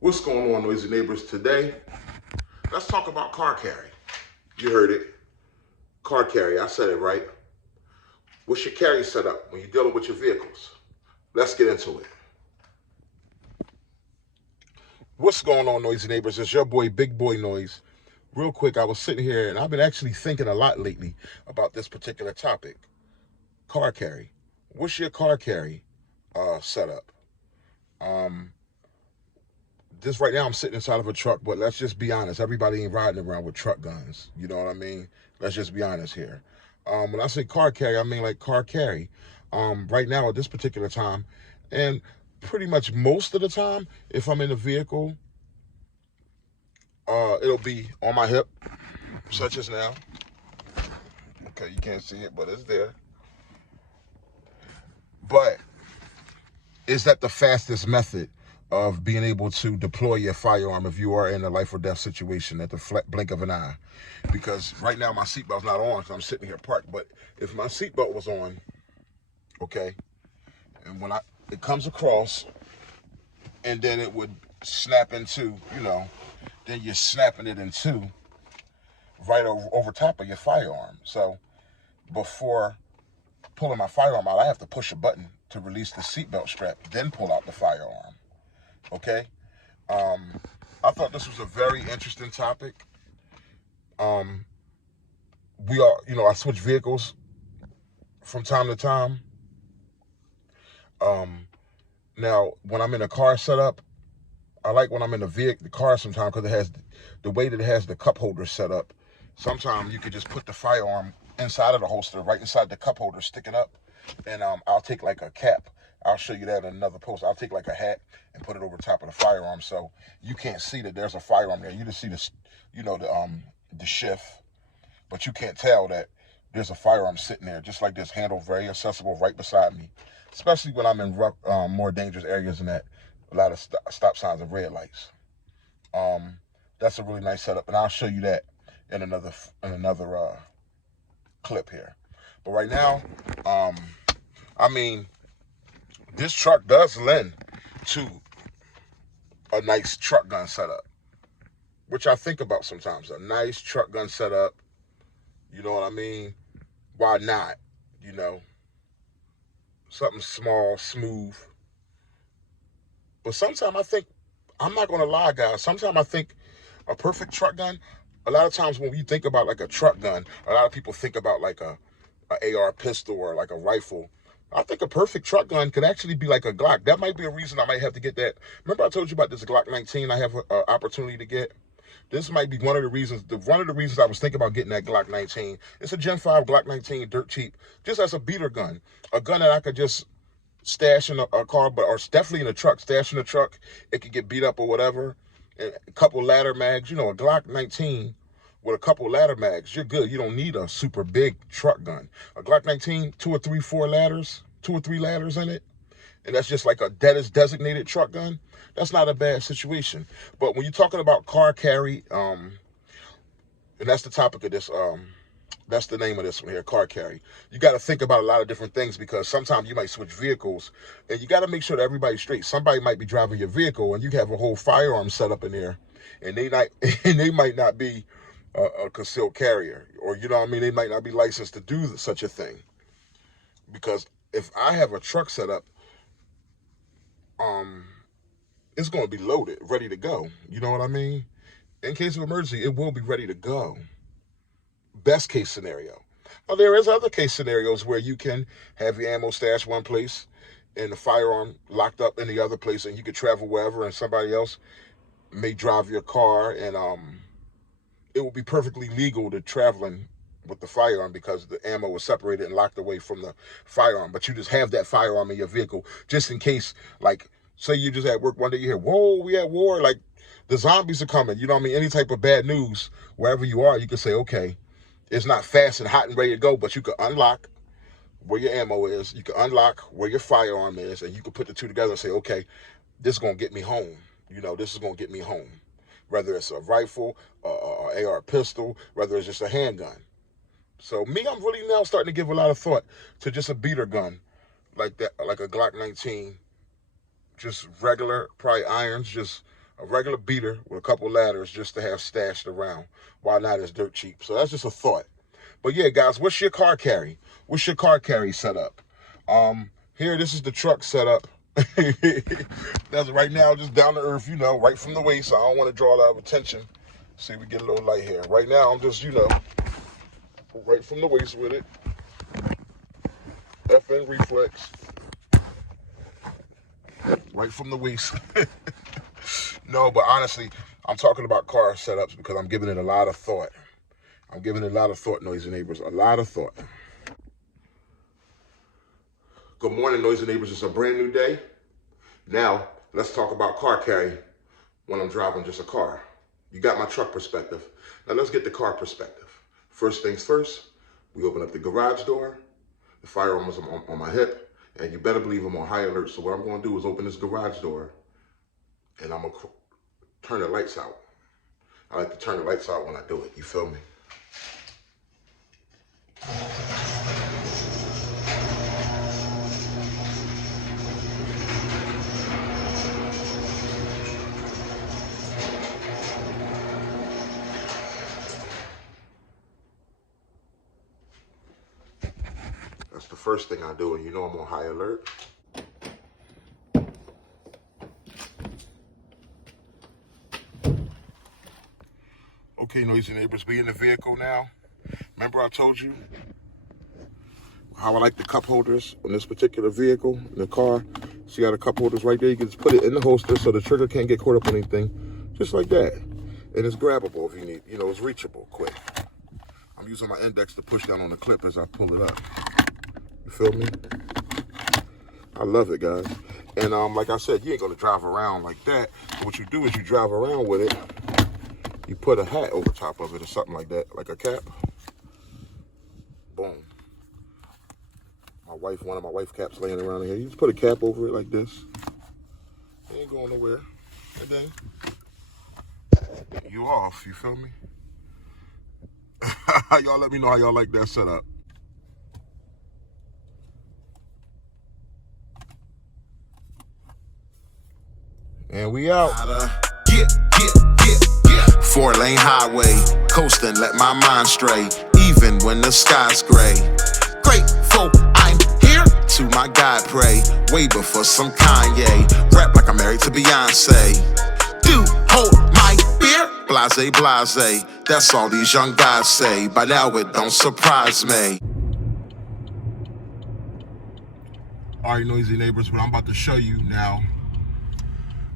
What's going on, noisy neighbors? Today, let's talk about car carry. You heard it. Car carry. I said it right. What's your carry setup when you're dealing with your vehicles? Let's get into it. What's going on, noisy neighbors? It's your boy, Big Boy Noise. Real quick, I was sitting here and I've been actually thinking a lot lately about this particular topic. Car carry. What's your car carry setup? Um, just right now I'm sitting inside of a truck, but let's just be honest. Everybody ain't riding around with truck guns. You know what I mean? Let's just be honest here. When I say car carry, I mean like car carry. Right now at this particular time, and pretty much most of the time, if I'm in a vehicle, it'll be on my hip, such as now. Okay, you can't see it, but it's there. But is that the fastest method of being able to deploy your firearm if you are in a life or death situation at the blink of an eye? Because right now my seatbelt's not on, so I'm sitting here parked. But if my seatbelt was on, okay, and when it comes across, and then it would snap into, then you're snapping it in two right over top of your firearm. So before pulling my firearm out, I have to push a button to release the seatbelt strap, then pull out the firearm. Okay? I thought this was a very interesting topic. I switch vehicles from time to time. Now, when I'm in a car setup, I like when I'm in the car sometimes because it has the way that it has the cup holder set up. Sometimes you could just put the firearm inside of the holster, right inside the cup holder, sticking up. And I'll take like a cap. I'll show you that in another post. I'll take like a hat and put it over top of the firearm so you can't see that there's a firearm there. You just see the shift, but you can't tell that there's a firearm sitting there. Just like this handle, very accessible, right beside me. Especially when I'm in rough, more dangerous areas and that a lot of stop signs and red lights. That's a really nice setup, and I'll show you that in another clip here. But right now, I mean, this truck does lend to a nice truck gun setup, which I think about sometimes. A nice truck gun setup, you know what I mean? Why not? You know, something small, smooth. But sometimes I think, I'm not going to lie, guys, sometimes I think a perfect truck gun, a lot of times when we think about like a truck gun, a lot of people think about like a AR pistol or like a rifle. I think a perfect truck gun could actually be like a Glock. That might be a reason I might have to get that. Remember I told you about this Glock 19 I have an opportunity to get? This might be one of the reasons. One of the reasons I was thinking about getting that Glock 19. It's a Gen 5 Glock 19, dirt cheap, just as a beater gun. A gun that I could just stash in a car, or definitely in a truck. Stash in a truck. It could get beat up or whatever. And a couple ladder mags. A Glock 19 with a couple ladder mags, you're good. You don't need a super big truck gun. A Glock 19, two or three ladders in it, and that's just like a designated truck gun. That's not a bad situation. But when you're talking about car carry, and that's the topic of this, that's the name of this one here, car carry. You got to think about a lot of different things because sometimes you might switch vehicles, and you got to make sure that everybody's straight. Somebody might be driving your vehicle, and you have a whole firearm set up in there, and they might not be a concealed carrier, or you know what I mean. They might not be licensed to do such a thing. Because if I have a truck set up, um, it's going to be loaded, ready to go. You know what I mean? In case of emergency, it will be ready to go. Best case scenario. Now, there is other case scenarios where you can have your ammo stashed one place and the firearm locked up in the other place, and you could travel wherever, and somebody else may drive your car, and it will be perfectly legal to traveling with the firearm because the ammo was separated and locked away from the firearm. But you just have that firearm in your vehicle just in case, like, say you just at work one day, you hear, whoa, we at war, like the zombies are coming. You know what I mean? Any type of bad news, wherever you are, you can say, okay, it's not fast and hot and ready to go, but you can unlock where your ammo is, you can unlock where your firearm is, and you can put the two together and say, okay, this is going to get me home. This is going to get me home. Whether it's a rifle, AR pistol, whether it's just a handgun. So me, I'm really now starting to give a lot of thought to just a beater gun like that, like a Glock 19, just regular, probably irons, just a regular beater with a couple ladders just to have stashed around. Why not? It's dirt cheap. So that's just a thought. But yeah, guys, what's your car carry? What's your car carry setup? Here, this is the truck setup. That's right now, just down to earth, right from the waist. I don't want to draw a lot of attention. See, we get a little light here. Right now, I'm just, right from the waist with it. FN reflex. Right from the waist. No, but honestly, I'm talking about car setups because I'm giving it a lot of thought. I'm giving it a lot of thought, Noisy Neighbors. A lot of thought. Good morning, Noisy Neighbors. It's a brand new day. Now, let's talk about car carry when I'm driving just a car. You got my truck perspective. Now, let's get the car perspective. First things first, we open up the garage door. The firearm is on my hip, and you better believe I'm on high alert. So what I'm going to do is open this garage door, and I'm going to turn the lights out. I like to turn the lights out when I do it. You feel me? That's the first thing I do, and I'm on high alert. Okay, Noisy Neighbors, we in the vehicle now. Remember I told you how I like the cup holders on this particular vehicle, in the car. See how the cup holders right there? You can just put it in the holster so the trigger can't get caught up on anything. Just like that. And it's grabbable if you need, it's reachable quick. I'm using my index to push down on the clip as I pull it up. You feel me? I love it, guys. And like I said, you ain't gonna drive around like that. So what you do is you drive around with it. You put a hat over top of it or something like that, like a cap. Boom. One of my wife caps laying around here. You just put a cap over it like this. It ain't going nowhere. And then you off, you feel me? Y'all let me know how y'all like that setup. And we out. Get. 4-lane highway, coasting, let my mind stray, even when the sky's gray. Grateful I'm here, to my God pray, way before some Kanye, rap like I'm married to Beyonce. Do hold my beer, blase, that's all these young guys say, by now it don't surprise me. All right, Noisy Neighbors, what I'm about to show you now,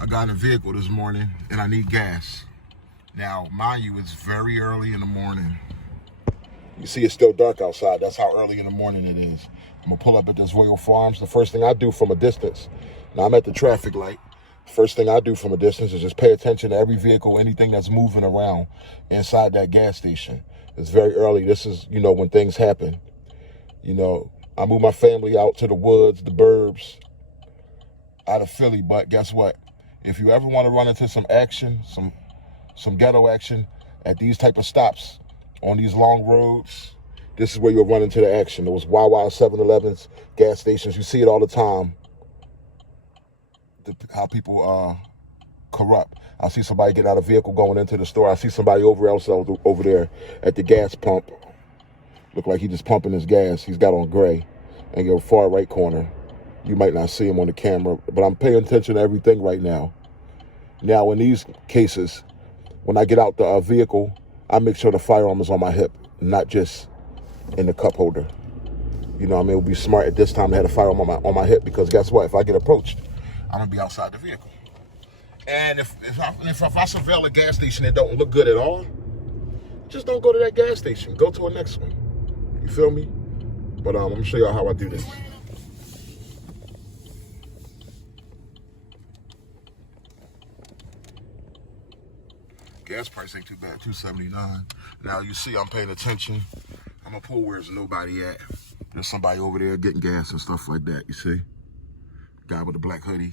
I got in a vehicle this morning and I need gas. Now, mind you, it's very early in the morning. You see it's still dark outside. That's how early in the morning it is. I'm gonna pull up at this Royal Farms. The first thing I do from a distance, now I'm at the traffic light. First thing I do from a distance is just pay attention to every vehicle, anything that's moving around inside that gas station. It's very early. This is, when things happen. I move my family out to the woods, the burbs, out of Philly, but guess what? If you ever want to run into some action, some ghetto action at these type of stops on these long roads, this is where you'll run into the action. Those Wawa, 7-Elevens, gas stations, you see it all the time. How people corrupt. I see somebody get out of vehicle going into the store. I see somebody over there at the gas pump. Look like he just pumping his gas. He's got on gray. And your far right corner, you might not see him on the camera, but I'm paying attention to everything right now. Now, in these cases, when I get out the vehicle, I make sure the firearm is on my hip, not just in the cup holder. It would be smart at this time to have a firearm on my hip, because guess what? If I get approached, I'm gonna be outside the vehicle. And if I surveil a gas station that don't look good at all, just don't go to that gas station. Go to a next one. You feel me? But I'm gonna show y'all how I do this. Gas price ain't too bad, $2.79. Now you see I'm paying attention. I'm gonna pull where's nobody at. There's somebody over there getting gas and stuff like that, you see? Guy with the black hoodie.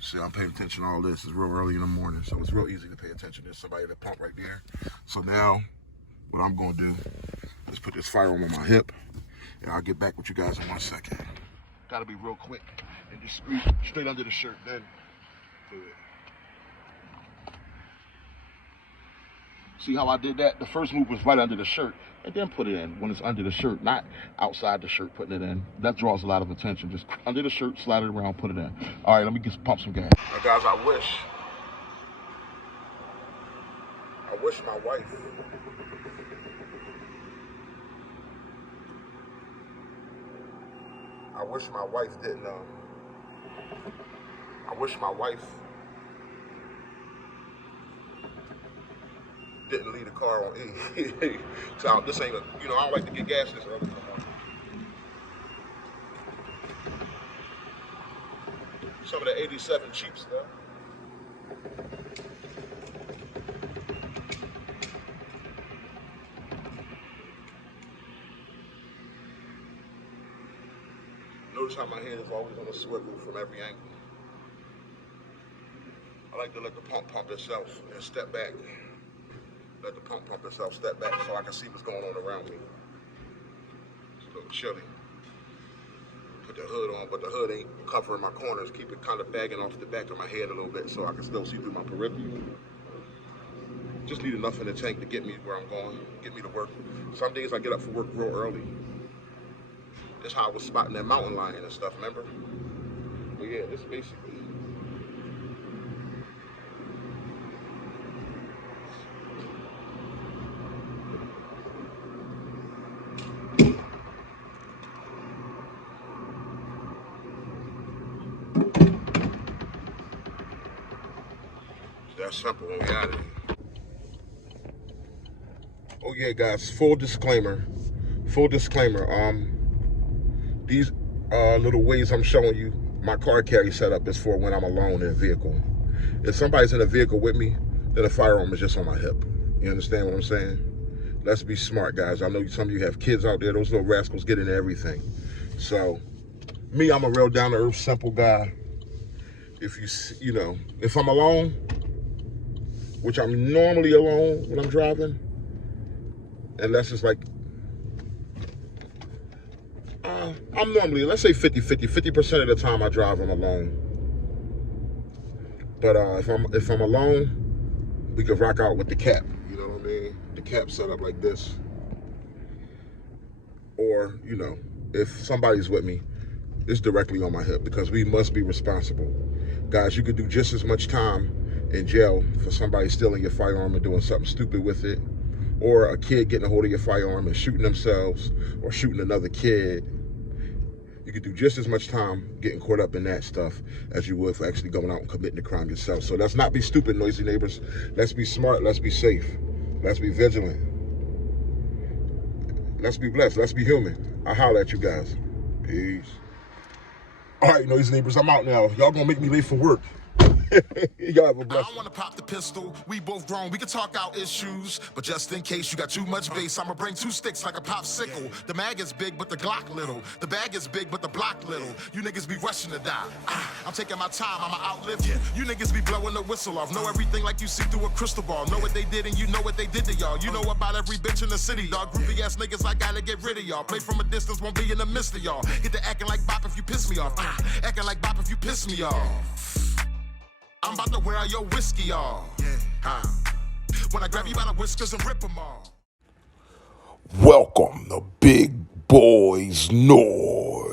See, I'm paying attention to all this. It's real early in the morning, so it's real easy to pay attention. There's somebody at the pump right there. So now, what I'm gonna do is put this firearm on my hip, and I'll get back with you guys in 1 second. Gotta be real quick and discreet, straight under the shirt, then do it. See how I did that? The first move was right under the shirt, and then put it in when it's under the shirt, not outside the shirt putting it in. That draws a lot of attention. Just under the shirt, slide it around, put it in. All right, let me pump some gas. Now, guys, I wish my wife didn't. I wish my wife didn't leave the car on E. So this ain't I don't like to get gas this early. Some of the 87 cheap stuff. Notice how my head is always on a swivel from every angle. I like to let the pump itself and step back. Let the pump itself step back so I can see what's going on around me. It's a little chilly. Put the hood on, but the hood ain't covering my corners. Keep it kind of bagging off the back of my head a little bit so I can still see through my peripheral. Just need enough in the tank to get me where I'm going, get me to work. Some days I get up for work real early. That's how I was spotting that mountain lion and stuff, remember? But yeah, this basically. That's simple when we out of here. Oh yeah, guys, full disclaimer. These little ways I'm showing you, my car carry setup is for when I'm alone in a vehicle. If somebody's in a vehicle with me, then the firearm is just on my hip. You understand what I'm saying? Let's be smart, guys. I know some of you have kids out there. Those little rascals get into everything. So, me, I'm a real down-to-earth, simple guy. If if I'm alone, which I'm normally alone when I'm driving, unless it's like, I'm normally, let's say 50% of the time I drive, I'm alone. But if I'm alone, we can rock out with the cap, you know what I mean? The cap set up like this. Or, if somebody's with me, it's directly on my hip because we must be responsible. Guys, you could do just as much time in jail for somebody stealing your firearm and doing something stupid with it, or a kid getting a hold of your firearm and shooting themselves or shooting another kid. You could do just as much time getting caught up in that stuff as you would for actually going out and committing the crime yourself. So let's not be stupid, noisy neighbors. Let's be smart. Let's be safe. Let's be vigilant. Let's be blessed. Let's be human. I'll holler at you guys. Peace. All right, noisy neighbors, I'm out now. Y'all gonna make me late for work. Y'all have a blessed. I don't wanna pop the pistol, we both grown, we can talk out issues. But just in case you got too much bass, I'ma bring 2 sticks like a popsicle. The mag is big, but the Glock little. The bag is big, but the block little. You niggas be rushing to die. I'm taking my time, I'ma outlive you. You niggas be blowing the whistle off. Know everything like you see through a crystal ball. Know what they did and you know what they did to y'all. You know about every bitch in the city, dog. Groupie ass niggas, I gotta get rid of y'all. Play from a distance, won't be in the midst of y'all. Get to acting like bop if you piss me off. Acting like bop if you piss me off. I'm about to wear out your whiskey off. When I grab you by the whiskers and rip them off. Welcome to Big Boys Noise.